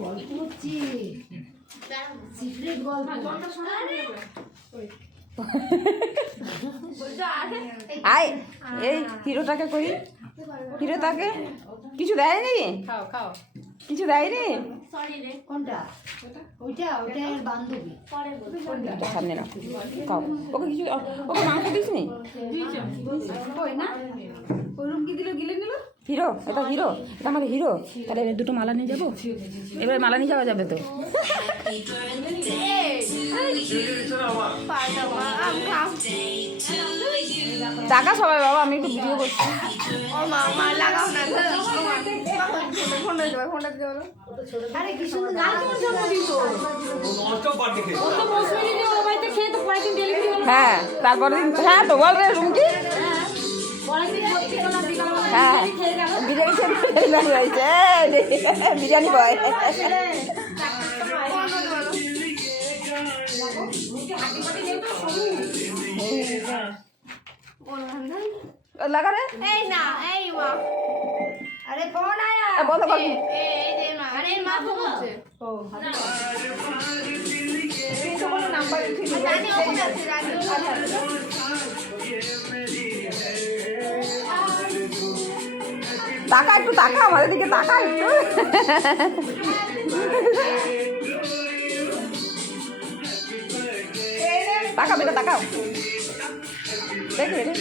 গল্প হচ্ছে সিক্রেট গল্প। আয় এই হিরোটাকে কই, হিরোটাকে কিছু দেয়নি, খাও খাও। কিছু দেয়নি। কোনটা? ওইটা ওইটা এর বান্ধবী। এটা সামনে না খাও। ওকে কিছু, ওকে মাংস দিসনি। কই না ওরকম কি দিল, গিলে নিল। হিরো, এটা হিরো, এটা আমাদের হিরো। তাহলে দুটো মালা নিয়ে যাবো, এবারে মালা নিয়ে যাওয়া যাবে তো। টাকা সবাই বাবা, আমি একটু ভিডিও করছি। আরে কি সুন্দর গান কেমন জন্মদিন তো। হ্যাঁ তারপরে দিন, হ্যাঁ তো বল রে রুমকি। হ্যাঁ বিরিয়ানি খেতে রয়েছে, বিরিয়ানি বয়। লাগা রে এই না এই মা আরে ফোন আয়া বলো বলো। এই যে মা আরে মা তো বলছে ও নাম্বার জানি ও বলছে জানি টাকা একটু, টাকা আমাদের দিকে টাকা একটু। টাকা বেটা টাকাও দেখে রে।